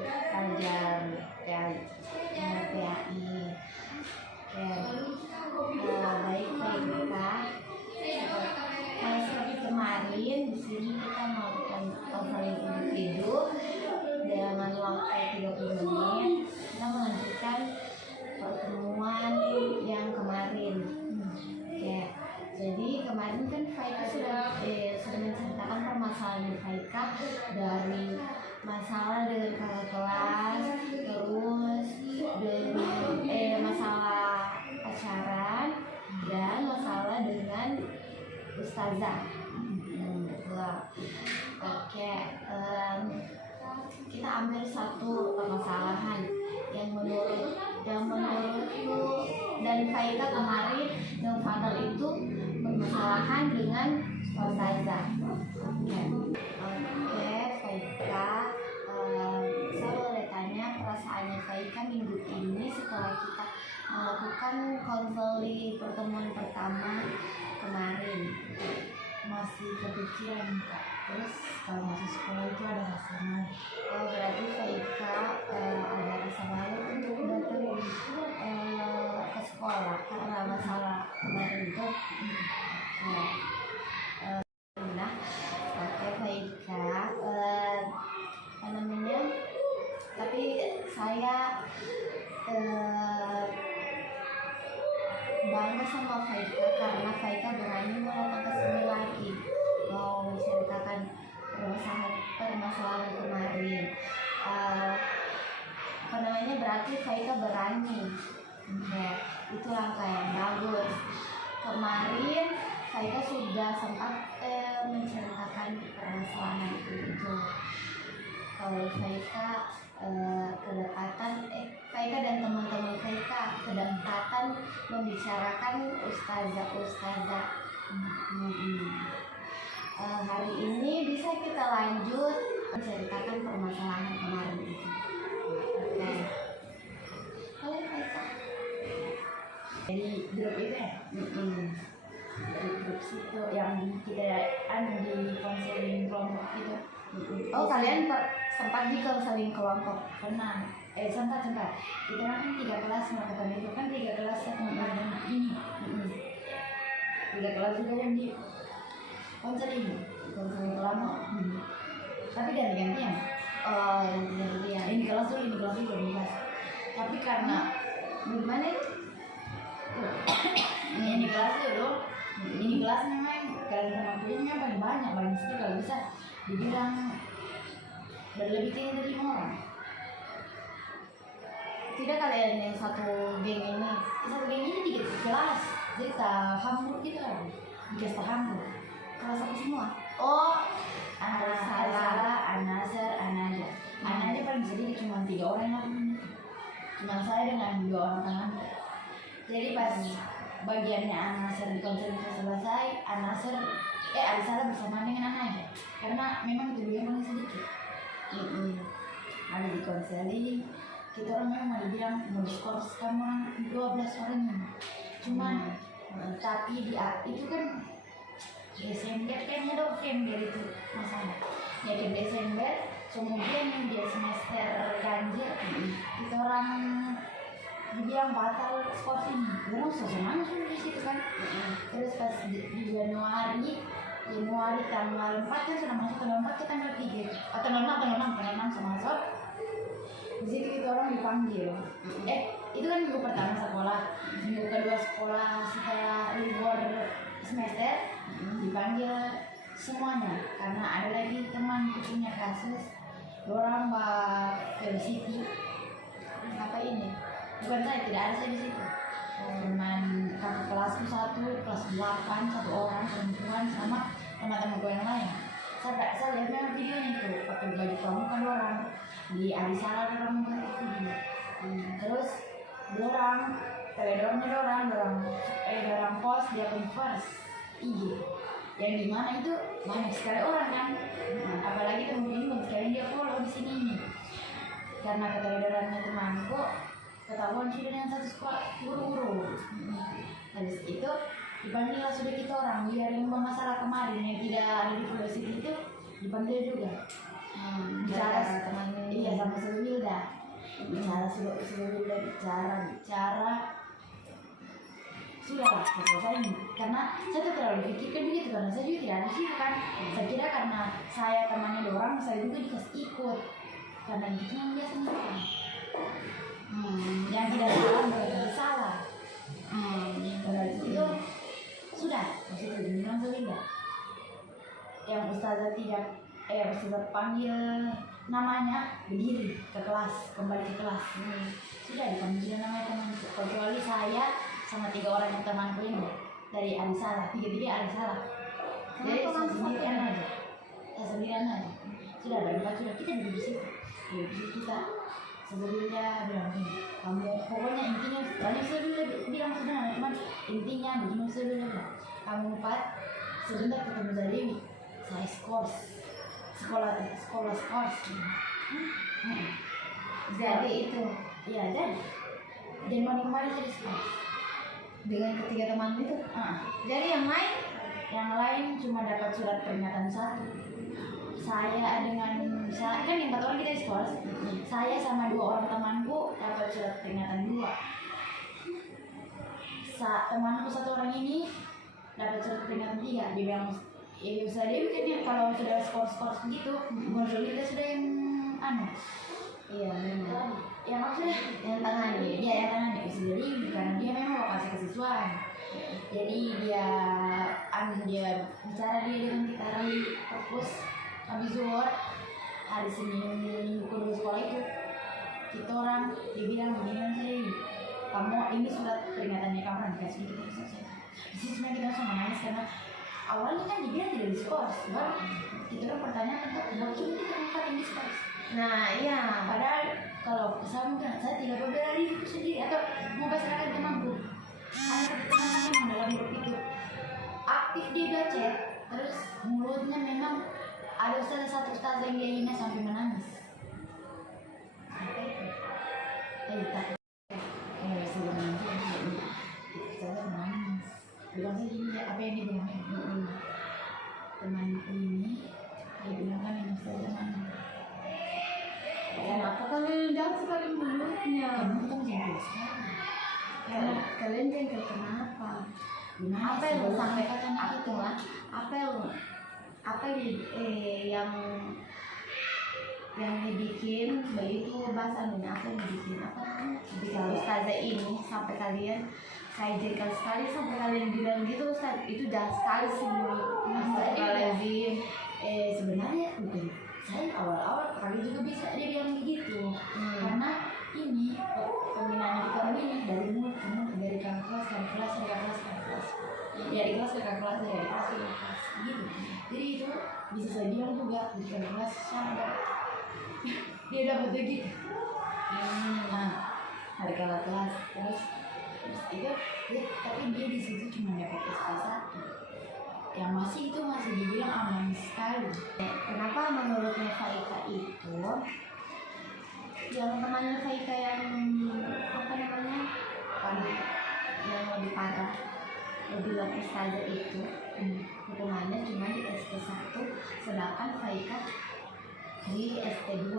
pelajar PAI. Baik Kak. Seperti kemarin di sini kita melakukan konseling individu dengan waktu 30 menit. Kita melanjutkan pertemuan yang kemarin. Jadi kemarin kan Faika sudah menceritakan permasalahan Faika dari masalah dengan kakak kelas, terus dengan masalah pacaran dan masalah dengan ustazah. Oke, kita ambil satu permasalahan yang menurutku dan Faika kemarin yang fatal itu permasalahan dengan ustazah. Oke, Faika, saya boleh tanya perasaannya Faika minggu ini setelah kita melakukan konseling pertemuan pertama kemarin? Masih kepikiran Kak. Terus kalau masuk sekolah itu ada rasa malu. Berarti Faika ada rasa malu untuk datang ke sekolah karena masalah kemarin itu. Oke Faika, apa namanya? Tapi saya bangga sama Faika karena Faika berani datang ke sini lagi mau menceritakan permasalahan kemarin. Apa namanya, berarti Faika berani. Itu langkah yang bagus. Kemarin Faika sudah sempat menceritakan permasalahan itu. Kalau Faika Faika dan teman-teman Faika kedekatan membicarakan ustazah. Hari ini bisa kita lanjut menceritakan permasalahan kemarin itu. Oke. Halo Faika. Jadi grup itu ya? Dari grup situ yang kita di konseling kelompok itu. Oh, kalian sempat di konseling kelompok? Pernah. Sempat. Kita kan 3 kelas melakukan itu kan 3 kelas yang ini. 3 kelas juga yang di konseling kelompok. Tapi ganti-gantian. Oh, ganti-gantian. Ini kelas dulu. Tapi karena gimana? ini kelas dulu. Ini kelas memang kalian sama kuliahnya paling banyak sekali, kalau bisa dibilang berlebih dari 5 orang. Tidak kalian yang satu geng ini? Satu geng ini 3 kelas, jadi tak hambur gitu kan, dikasih tak hambur. Kelas aku semua? Oh, Sarah, Anaja paling sedikit cuma 3 orang lah. Cuma saya dengan 2 orang tangan. Jadi pas bagiannya Anasar di konseling selesai, Alisara bersama dengan Anaja. Karena memang itu dia paling sedikit. Ada di konseling, kita orang memang dibilang mau diskors kamu 12 orang ini. Cuman tapi itu kan Desember, kayaknya November itu masalah. Ya ke Desember, kemudian dia semester ganjil, kita orang dibilang batal skors ini. Orang semuanya sudah di situ kan. Terus pas di Januari tanggal 4 kan sudah masuk, tanggal 4 ke tanggal 3 atau tanggal 6 sama masuk. Di situ kita orang dipanggil. Itu kan minggu pertama sekolah, minggu kedua sekolah setelah libur semester dipanggil semuanya karena ada lagi teman punya kasus orang Mbak Felicity. Apa ini? Bukan saya, tidak ada saya di situ. Cuman kakak kelasku 1, kelas 8, 1 orang perempuan sama teman-temanku yang lain. Saya lihat memang videonya itu pakai baju pramuka 2 orang di Alisara orang bukan video. Terus 2 orang teledornya 2 orang post di akun first IG yang dimana itu banyak sekali orang kan. Apalagi temen ini sekali dia follow di sini nih. Karena keteledorannya temanku ketahuan sudah dengan satu sekolah guru-guru. Habis itu dipanggil sudah kita orang biar yang bermasalah kemarin yang tidak ada di Velocity itu dipanggil juga. Bicara temannya. Iya sama Sylvia bicara sudah bicara sudah lah selesai karena saya tuh terlalu pikirkan begitu karena saya juga tidak ada sih kan. Saya kira karena saya temannya orang saya juga dikasih ikut karena itu yang biasanya kan. Yang tidak salah berarti salah. Berarti itu sudah maksudnya dibilang saja yang ustazah ustazah panggil namanya berdiri ke kelas, kembali ke kelas. Sudah dipanggil namanya temanku kecuali saya sama 3 orang yang temanku ini dari Arisalah, 3-3 Arisalah. Jadi saya sendirian aja. Sudah berempat sudah kita duduk di situ. Kita sebelumnya bilang gini, kamu pokoknya intinya banyak saya bilang sebenarnya cuman intinya begini saya bilang kamu 4 sebentar ketemu Zadewi, saya sekolah skors. Jadi itu Iya jadi dan mau kemarin saya skors dengan ketiga teman itu. Jadi yang lain cuma dapat surat peringatan 1. Saya kan yang 4 orang kita di sekolah. Saya sama 2 orang temanku dapat surat peringatan 2. Temanku 1 orang ini dapat surat peringatan 3. Dia bilang ya bisa dia bikin kalau sudah skor begitu muncul kita sudah yang Iya memang. yang maksudnya Yang tangani. dia yang tangan bisa jadi karena dia memang lokasi kesiswaan. Jadi dia bicara dia dengan kita hari perpus habis zuhur hari Senin minggu kedua sekolah itu kita orang dia bilang begini sih kamu ini surat peringatannya kamu nanti kasih kita selesai. Di sini sebenarnya kita langsung menangis karena awalnya kan dibilang tidak diskors, baru kita orang pertanyaan untuk bocor kita tempat yang diskors. Nah iya. Padahal kalau saya mungkin saya tidak berbeda diriku sendiri atau mau pasrahkan temanku. Karena memang dalam grup itu aktif dia baca, terus mulutnya memang ada satu ustazah yang dia hina sampai menangis. Tapi sudah menangis, ustazah menangis. Bilang saja gini apa yang dia bilang temanku ini dia bilang kan yang ustazah menangis. Kenapa kalian jangan sekali mulutnya? Kamu kan jengkel sekali. Karena kalian jengkel kenapa? Apa yang sebelum- sampai kata itu lah? Apa yang dibikin begitu bahasan ini apa yang dibikin bisa ustazah ini sampai kalian saya jengkel sekali sampai kalian bilang gitu Ustaz itu jahat sekali sih Astagfirullahaladzim. Sebenarnya bukan saya awal-awal kali juga bisa dia bilang begitu karena ini pembinaan kita ini dari mulut ke mulut dari kakak kelas ke kelas ya di kelas ke kakak kelas dari kelas ke kelas gitu. Jadi itu bisa saya bilang juga di kakak kelas sama dia dapat begitu. Nah hari kakak kelas terus itu tapi dia di situ cuma dapat SP1 yang masih dibilang aman sekali. Kenapa menurutnya Faika itu yang temannya Faika yang apa namanya yang lebih parah lebih ustazah itu hukumannya cuma di SP1 sedangkan Faika di SP2.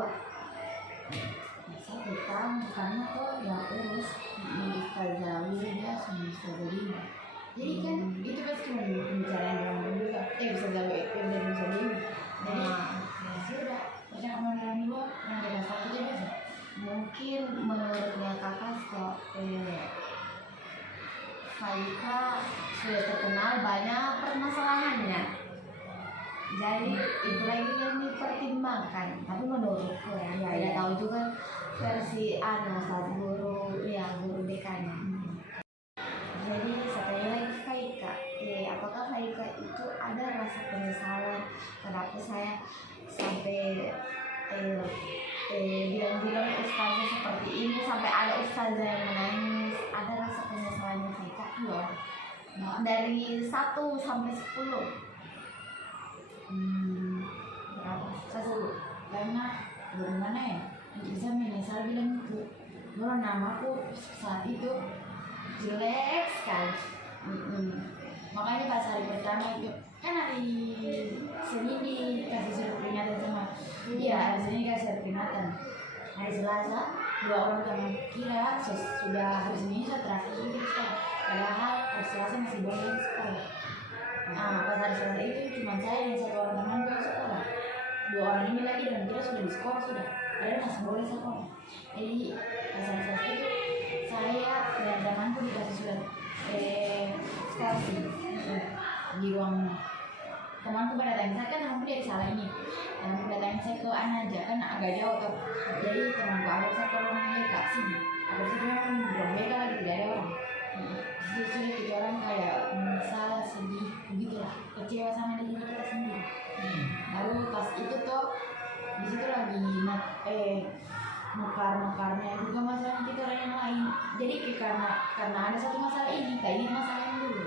Saya tahu karena kok yang urus di ustazah dia sama ustazah dia. Jadi kan itu pasti cuma pembicaraan dalam berdua bisa jadi jadi sudah percakapan dalam dua yang beda satu aja bisa. Mungkin menurutnya kakak kok Faika sudah terkenal banyak permasalahannya jadi itu lagi yang dipertimbangkan tapi menurutku ya tidak tahu juga versi saat guru dekannya. Jadi sekali lagi Faika apakah Faika itu ada rasa penyesalan kenapa saya sampai bilang-bilang ustazah seperti ini sampai ada ustazah yang menangis ada rasa penyesalannya Faika dari 1 sampai 10 Berapa? 10 karena bagaimana ya bisa menyesal bilang itu bahwa namaku saat itu jelek sekali. Makanya pas hari pertama itu kan hari Senin dikasih surat peringatan sama hari Senin dikasih surat peringatan hari Selasa 2 orang teman kira sudah hari Senin sudah terakhir itu sekolah, padahal hari Selasa masih boleh sekolah. Nah pas hari Selasa itu cuma saya dan 1 orang teman yang sekolah, 2 orang ini lagi dan kira sudah di sekolah sudah, padahal masih boleh sekolah. Jadi pas hari Selasa itu saya dan temanku dikasih surat sekolah di ruang. Temanku pada tanya saya kan temanku dari salah ini, temanku datang saya ke Anaja kan agak jauh tuh, jadi temanku ada saya tolong mereka sini, ada sih memang belum mereka lagi tidak ada orang. Terus sudah kita orang kayak menyesal, sedih, begitulah, kecewa sama diri kita sendiri. Lalu pas itu tuh di situ lagi mekar-mekarnya juga masalah kita orang yang lain. Jadi karena ada satu masalah ini, kayak ini masalah yang dulu.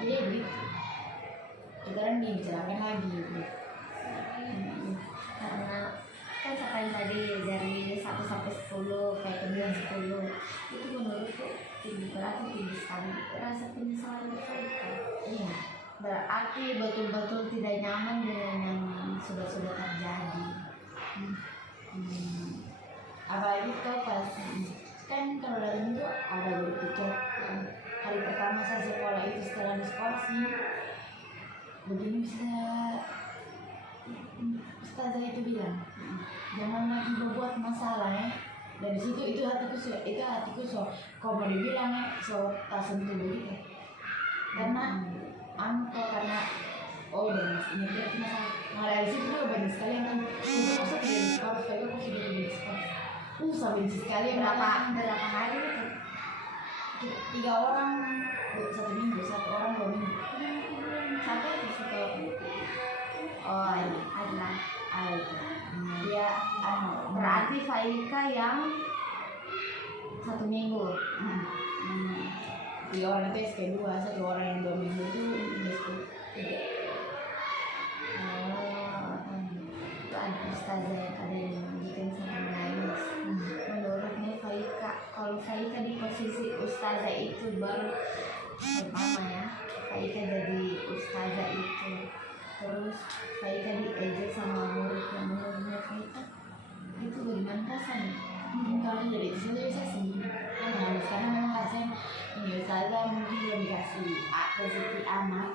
Jadi begitu. Kita orang dibicarakan lagi gitu. Karena kan sampai tadi dari 1 sampai 10 kayak kemudian 10 itu menurutku tinggi, berarti tinggi sekali rasa penyesalan mereka. Iya. Berarti betul-betul tidak nyaman dengan yang sudah terjadi. Apalagi tuh pas kan kalau dalam itu ada berpikir hari pertama saya sekolah itu setelah di sekolah sih begini bisa ustazah itu bilang jangan lagi berbuat masalah ya. Dari situ itu hatiku so kalau mau dibilang ya so tak sentuh begitu karena karena oh dan ini berarti masalah. Nah dari situ juga banyak sekali yang kan masa tidak di sekolah sekali aku sudah di sekolah benci sekali berapa hari itu 3 orang 1 minggu 1 orang 2 minggu sampai di situ. oh ini Adalah itu dia berarti Faika yang 1 minggu. 3 orang itu SK2, 1 orang yang 2 minggu itu SK3. Ada ustazah yang ada yang bikin sampai nangis. Menurutnya Faika, kalau Faika di posisi ustazah itu baru pertama ya, Faika jadi ustazah itu, terus Faika diejek sama muridnya, menurutnya Faika itu bagaimana rasanya? Kalau jadi itu saya sendiri kan harus karena memang kasihan ini ustazah mungkin belum dikasih rezeki anak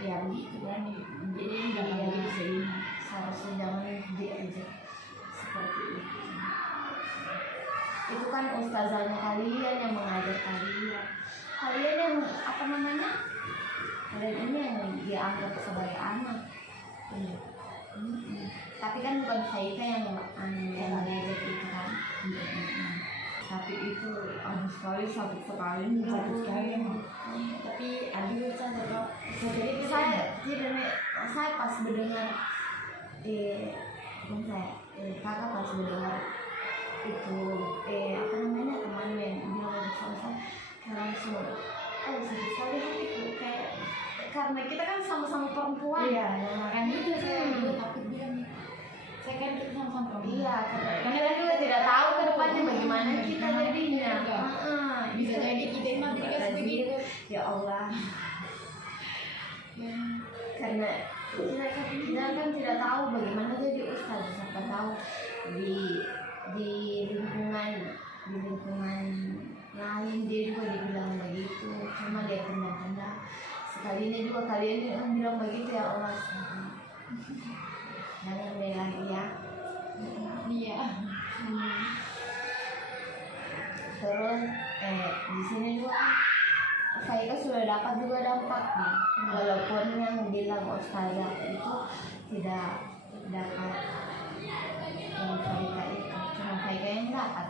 ya begitu kan jadi nggak ada gitu sih Seharusnya jangan diejek seperti itu. Itu kan ustazahnya kalian yang mengajar kalian yang apa namanya, kalian ini yang dianggap sebagai anak. Tapi kan bukan Faika yang mengajar itu kan. Tapi itu sekali sakit sekali emang. Tapi aduh saya tetap saya pas mendengar kakak pas mendengar itu apa namanya temannya yang bilang sama saya langsung sakit sekali hatiku kayak karena kita kan sama-sama perempuan. iya makanya itu saya juga takut bilang saya kan kita sama-sama perempuan Iya, karena kita juga tidak tahu ke depannya bagaimana kita jadinya. bisa jadi kita emang dikasih begitu Ya Allah. Karena kita kan tidak tahu bagaimana jadi ustaz. Siapa tahu di lingkungan lain dia juga dibilang begitu. Cuma dia pendam-pendam. Sekalinya juga kalian yang bilang begitu ya Allah. Jangan lagi ya. iya Terus di sini juga Faika sudah dapat juga dampaknya, walaupun yang bilang ustazah itu tidak dapat yang Faika itu, cuma Faika yang dapat.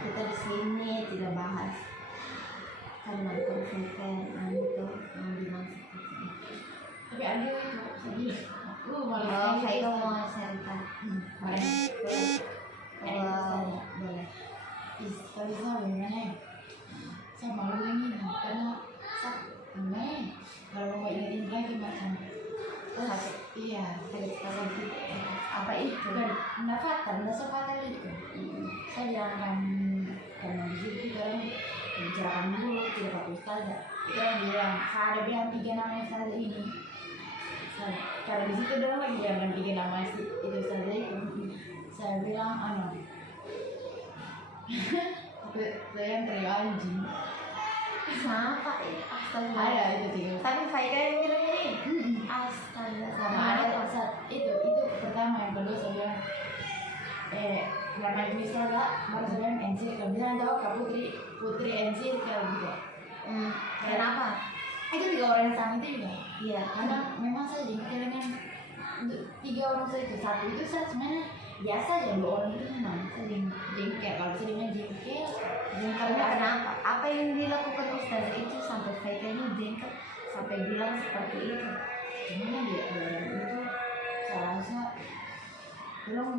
Kita di sini tidak bahas karena bukan Faika yang itu yang bilang seperti itu. tapi aduh itu sedih Oh, Faika mau cerita. boleh istri saya benar saya malu ini karena kalau mau ingat lagi macam Sakit. iya sakit sekali Apa itu? nggak sefatal itu saya bilangkan karena di situ kita orang bicarakan dulu tidak pakai ustazah kita orang bilang saya ada bilang 3 nama ustazah ini Karena di situ dia lagi yang bikin nama itu saja itu. Saya bilang saya yang teri anjing. Siapa ya? Astaga. Ada itu tiga. Tapi Faika yang bilang ini. Astaga, sama Sama ada ada saat itu pertama, yang kedua saya bilang karena ini salah baru saya bilang NC kalau bilang tahu Kak Putri NC kalau gitu. Kenapa? Itu tiga orang yang sama itu juga. Iya. Karena memang saya jengkel dengan tiga orang saya itu. Satu itu saya sebenarnya biasa aja, dua orang itu memang saya jengkel. Kalau saya bilang jengkel Jengkelnya kenapa? Apa yang dilakukan Ustazah itu sampai Faika ini jengkel sampai bilang seperti itu? gimana dia orang itu saya rasa belum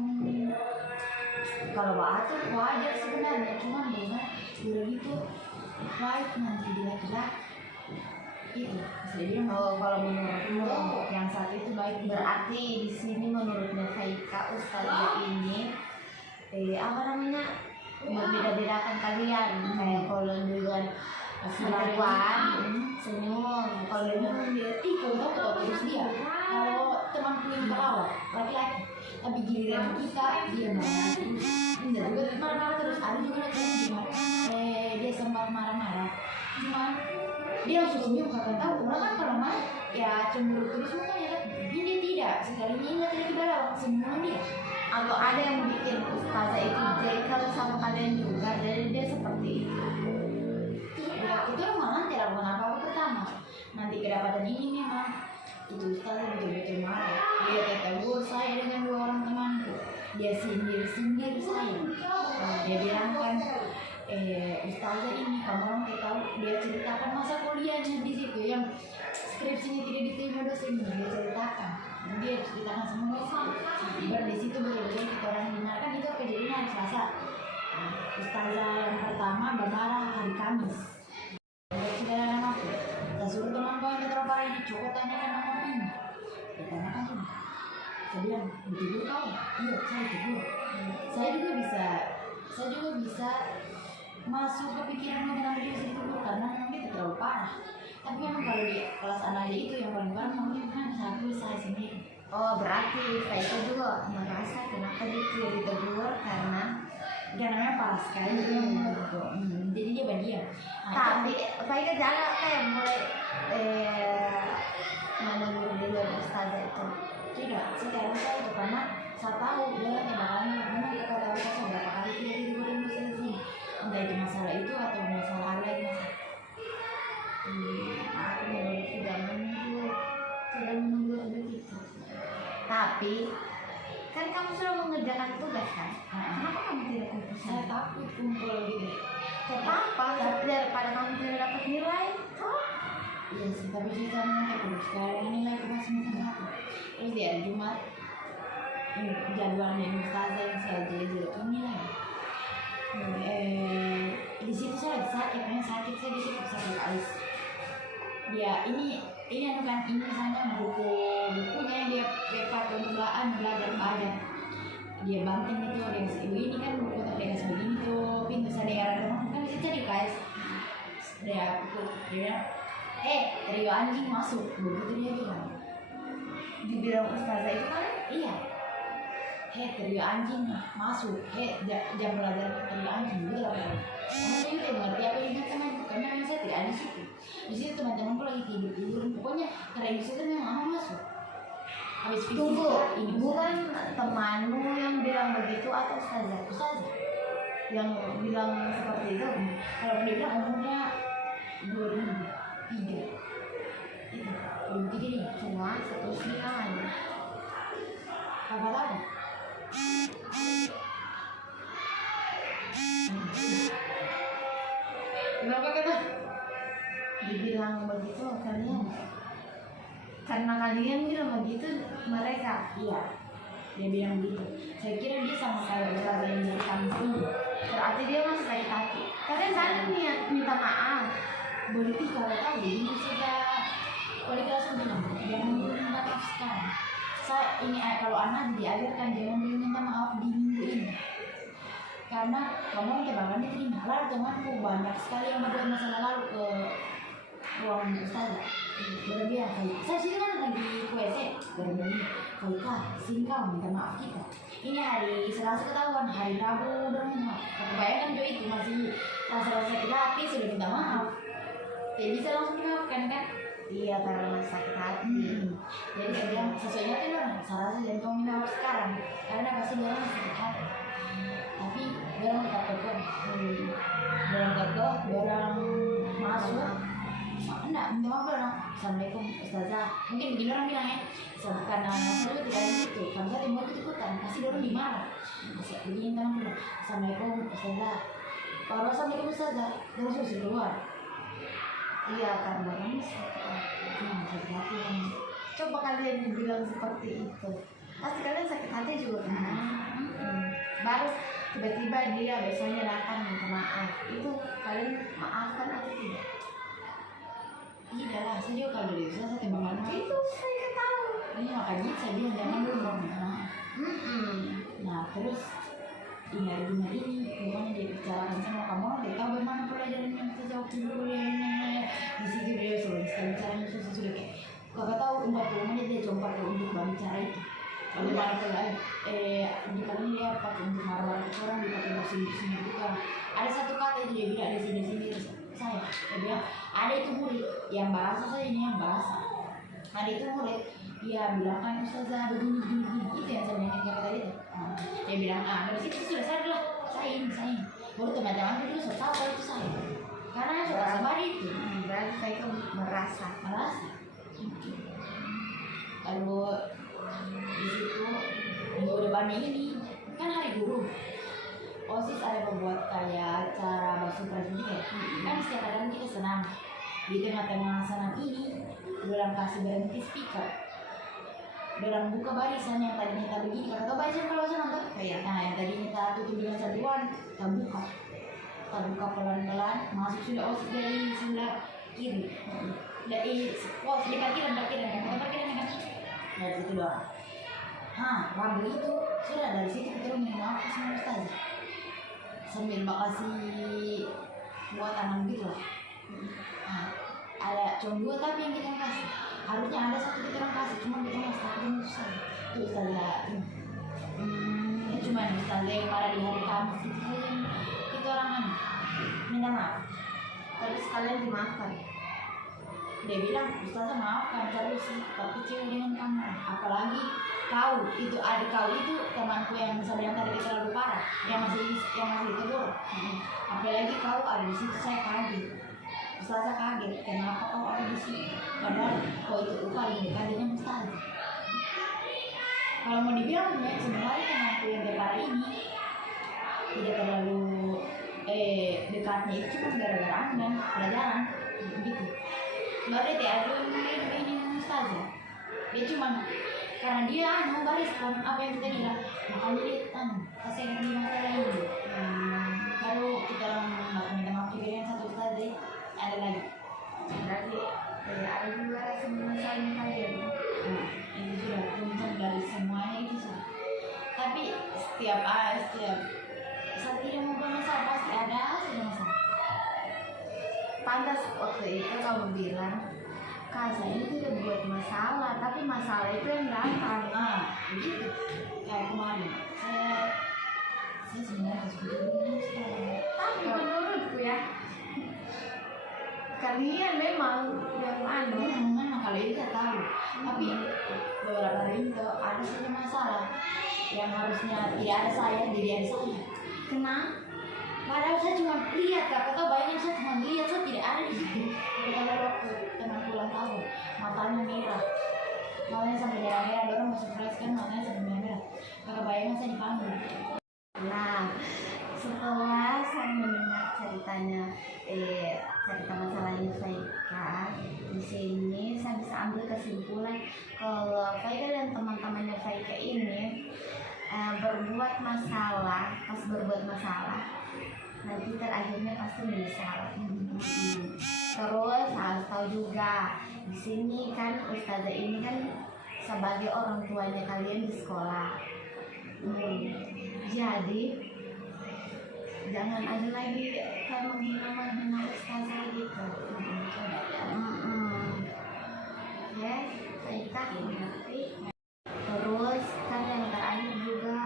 kalau bahasa wajar sebenarnya, cuman dia udah gitu baik nanti dia laki-laki itu saya bilang Kalau menurutmu yang satu itu baik berarti di sini menurutnya Faika Ustazah ini apa namanya berbeda-bedakan kalian kayak kalau dengan perempuan senyum kalau dengan dia kalau tahu terus dia kalau temanku yang pelawak laki-laki tapi giliran kita dia marah terus enggak juga marah-marah terus ada juga laki-laki dia sempat marah-marah cuman dia langsung senyum kakak tahu orang kan kalau marah ya cemburu terus mukanya kan ini dia tidak sekalinya ingat dia tidak lawak senyuman dia atau ada yang bikin Ustazah itu jengkel sama kalian juga jadi dia seperti itu. Ya itu memang nanti lakukan apa-apa pertama nanti kedapatan ini memang itu Ustazah betul-betul marah dia tegur saya dengan dua orang temanku dia sindir saya dia bilang kan Ustazah ini kamu orang tahu dia ceritakan masa kuliahnya di situ yang skripsinya tidak diterima dosennya dia ceritakan semua di situ betul-betul kita orang dengarkan itu kejadian hari Selasa. Ustazah yang pertama bermarah hari Kamis sudah nama aku saya suruh teman-teman yang terparah ini coba tanyakan nama ini saya tanyakan tuh saya bilang betul kau iya saya tegur saya juga bisa masuk ke pikiran mengenai dia bisa ditegur karena memang dia terlalu parah tapi memang kalau di kelas anak itu yang paling parah namanya bukan saya sendiri. Berarti Faika juga merasa kenapa dia tidak ditegur karena dia namanya parah sekali jadi dia bagian tapi Faika jangan kayak mulai menegur dia Ustazah itu tidak saya rasa itu karena saya tahu dia bakalan memang dia tahu saya berapa kali dia ditegurin dosen sini entah itu masalah itu atau masalah hal lain aku menurut jangan itu tidak menegur begitu tapi kan kamu sudah mengerjakan tugas kan kenapa kamu tidak kumpul saya takut kumpul gitu kenapa daripada kamu tidak dapat nilai iya sih tapi ceritanya kayak sekarang ini lagi masih minta terus di hari Jumat jadwalnya Ustazah yang saya jelek ini lah di situ saya lagi sakit saya di situ sakit alis dia ini kan ini misalnya bukunya dia pakai untuk belajar badan dia banting itu dia ini kan buku terdekat begini tuh pintu sadar kan bisa jadi guys dia bilang trio anjing masuk begitu dia bilang dibilang Ustazah itu kan iya trio anjing masuk jam belajar trio anjing gitu lah karena saya tidak mengerti apa yang teman karena memang saya tidak ada di situ teman-temanku lagi tidur pokoknya karena di situ memang masuk habis tunggu ini bukan temanmu yang bilang begitu atau Ustazah yang bilang seperti itu kalau dia bilang umurnya 2003 itu 2003 nih cuma 19 apa tahu kenapa kata dibilang begitu kalian karena kalian bilang begitu mereka iya dia bilang gitu saya kira dia sama kayak Ustazah yang dari kampus ini berarti dia masih sakit hati kalian jangan niat minta maaf berarti kalau tahu ini sudah oleh kelas bilang jangan minta maaf sekarang saya ini kalau anak diajarkan jangan dulu minta maaf di minggu ini karena kamu nanti bakal diterima lalu temanku banyak sekali yang berbuat masa lalu ke ruang ustazah. Berlebihan Faika. Saya sini kan lagi WC. Berlebihan Faika, sini kau minta maaf kita. Ini hari Selasa ketahuan, hari Rabu udah minta maaf. Kebayangkan Jo itu masih rasa-rasa sakit hati sudah minta maaf. Tidak bisa langsung dimaafkan kan? Iya, karena masih sakit hati. Jadi saya bilang sesuainya kan orang salah sih dan kau minta maaf sekarang karena pasti dia orang sakit hati. Tapi dia orang tetap kokoh. Dia orang kokoh, dia orang masuk. Enggak, minta maaf orang. Assalamualaikum ustazah. Mungkin begini orang bilang ya. Karena saya tidak ada itu. Kalau saya timur ikut-ikutan, pasti dia orang dimarah. Begini teman bilang, Assalamualaikum ustazah. Kalau Assalamualaikum ustazah, dia langsung keluar. Iya, karena kan sakit hati. Coba kalian dibilang seperti itu, pasti kalian sakit hati juga kan? Baru tiba-tiba dia besoknya datang minta maaf, itu kalian maafkan atau tidak? Tidak lah, saya juga kalau dari saya timbangan Itu saya tahu. ini makanya saya bilang jangan dulu dong. Nah terus ini argumen ini gimana dia bicarakan sama kamu, dia tahu bagaimana pelajaran yang kita jawab dulu kuliahnya. Di situ dia sudah bicara sudah kayak kakak tahu 40 menit dia coba untuk bicara itu. Bagaimana pelajaran di kali ini dia pakai untuk marah-marah ke orang, dia pakai bahasa sini juga. Ada satu kata itu dia bilang di sini saya dia bilang ada itu murid yang bahasa saya ini yang bahasa. Ada itu murid dia bilang kan ustazah begini itu yang saya bilang kata tadi itu. Dia bilang dari situ sudah sadar lah saya baru teman-teman itu sudah tahu kalau itu saya karena sudah sabar itu. Berarti saya kan merasa. Lalu di situ minggu depannya ini kan hari guru. OSIS ada membuat kayak acara basuh presiden kan setiap kadang kita senang di tengah-tengah senam ini dalam kasih berhenti speaker dalam buka barisan yang tadinya kita begini kata barisan kalau senang tuh nah yang tadinya kita tutup dengan satuan kita buka pelan-pelan masuk sudah OSIS dari sebelah kiri dari pos dekat kiri kan dari situ doang. Rabu itu sudah dari situ kita minta maaf sama ustaz sambil makasih buat tangan gitu lah. Ada cuma 2 tapi yang kita kasih harusnya ada 1 kita orang kasih cuma kita nggak satu itu susah itu ustazah itu cuma ustazah yang marah di hari Kamis itu saja yang kita orang minta maaf Terus kalian dimaafkan. dia bilang ustazah maafkan terus sih tapi kecil dengan kamu apalagi kau itu adik kau itu temanku yang saya bilang tadi kita terlalu parah yang masih tegur. Apalagi kau ada di situ saya kaget. Ustazah kaget kenapa kau ada di sini padahal kau itu paling dekat dengan ustazah. Kalau mau dibilang ya sebenarnya temanku yang parah ini tidak terlalu dekatnya itu cuma gara-gara dan pelajaran gitu. Baru dia ada ini ustazah dia cuma karena dia nggak respon apa yang kita bilang makanya dia kasih yang di masalah ini. Baru kita minta maaf juga yang satu ustazah ada lagi Berarti ada juga rasa menyesalnya kalian. itu sudah puncak dari semuanya itu sudah. Tapi setiap saat tidak mau bermasalah pasti ada saja masalah. Pantas waktu itu kamu bilang Kak saya itu tidak buat masalah, tapi masalah itu yang datang. Begitu kayak kemarin saya sebenarnya harus Tapi menurutku ya kalian memang yang memang kalau itu saya tahu tapi beberapa hari itu ada saja masalah yang harusnya tidak ada saya jadi ada saya. kenapa? Padahal saya cuma lihat atau bayangin saya cuma lihat saya tidak ada di situ. Ketika waktu teman ulang tahun matanya merah sampai merah-merah orang mau surprise kan matanya sampai merah kakak bayangin saya dipanggil. Nah, setelah saya mendengar ceritanya cerita masalahnya Faika, di sini saya bisa ambil kesimpulan kalau Faika dan teman-temannya Faika ini berbuat masalah, nanti terakhirnya pasti menyesal. Terus harus tahu juga di sini kan ustazah ini kan sebagai orang tuanya kalian di sekolah. Jadi jangan ada lagi kayak menghina ustazah gitu. Faika mengerti. Terus kan yang terakhir juga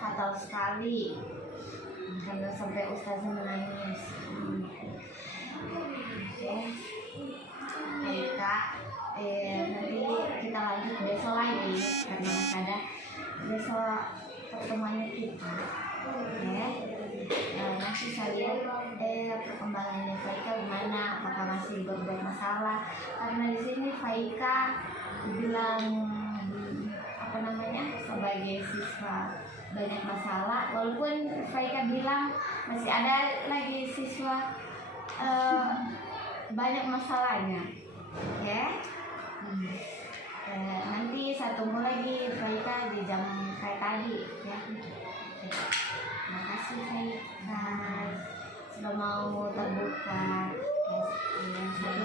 fatal sekali karena sampai ustaznya menangis. Oke, Faika, nanti kita lanjut besok lagi karena masih ada besok pertemuannya kita. Oke, nanti saya lihat perkembangannya Faika gimana, apakah masih berbuat masalah, karena di sini Faika bilang sebagai siswa banyak masalah, walaupun Faika bilang masih ada lagi siswa banyak masalahnya. Oke. Nanti saya tunggu lagi Faika di jam kayak tadi ya. Terima kasih Faika sudah mau terbuka. Yang satu